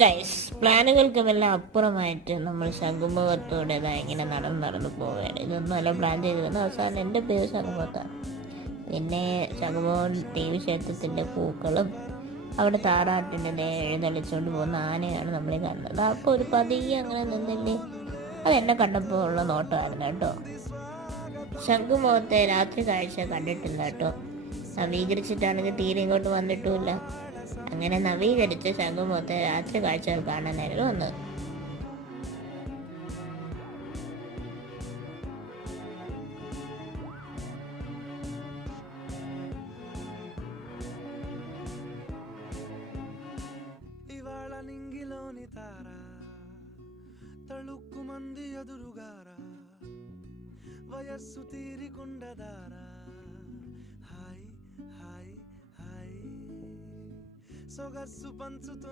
Guys, പ്ലാനുകൾക്കുമെല്ലാം അപ്പുറമായിട്ട് നമ്മൾ ശംഖുമുഖത്തൂടെ ഇങ്ങനെ നടന്ന് പോവുകയാണ്. ഇതൊന്നും അല്ല പ്ലാൻ ചെയ്തിരുന്നത്. അവസാനം എൻ്റെ പേര് ശംഖുമുഖത്താണ്. പിന്നെ ശംഖുമുഖം ദേവി ക്ഷേത്രത്തിൻ്റെ പൂക്കളും അവിടെ താറാട്ടിൻ്റെ എഴുന്നള്ളിച്ചുകൊണ്ട് പോകുന്ന ആനയാണ് നമ്മളീ കാണുന്നത്. അപ്പോൾ ഒരു പതിയെ അങ്ങനെ നിന്നില്ലേ, അതെന്നെ കണ്ടപ്പോൾ ഉള്ള നോട്ടമായിരുന്നു കേട്ടോ. ശംഖുമുഖത്തെ രാത്രി കാഴ്ച കണ്ടിട്ടില്ല കേട്ടോ. നവീകരിച്ചിട്ടാണെങ്കിൽ തീരെ ഇങ്ങോട്ട് വന്നിട്ടുമില്ല. അങ്ങനെ നവീകരിച്ച് ശംഖുമുഖത്തെ രാത്രി കാഴ്ചകൾ കാണാനായിരുന്നു വന്നത്. ఇవాళ నింగిలోని తార తళుక్కు మంది ఎదురుగార వయస్సు తీరికుండదార హాయ్ హాయ్ హాయ్ సొగస్సు పంచుతున్న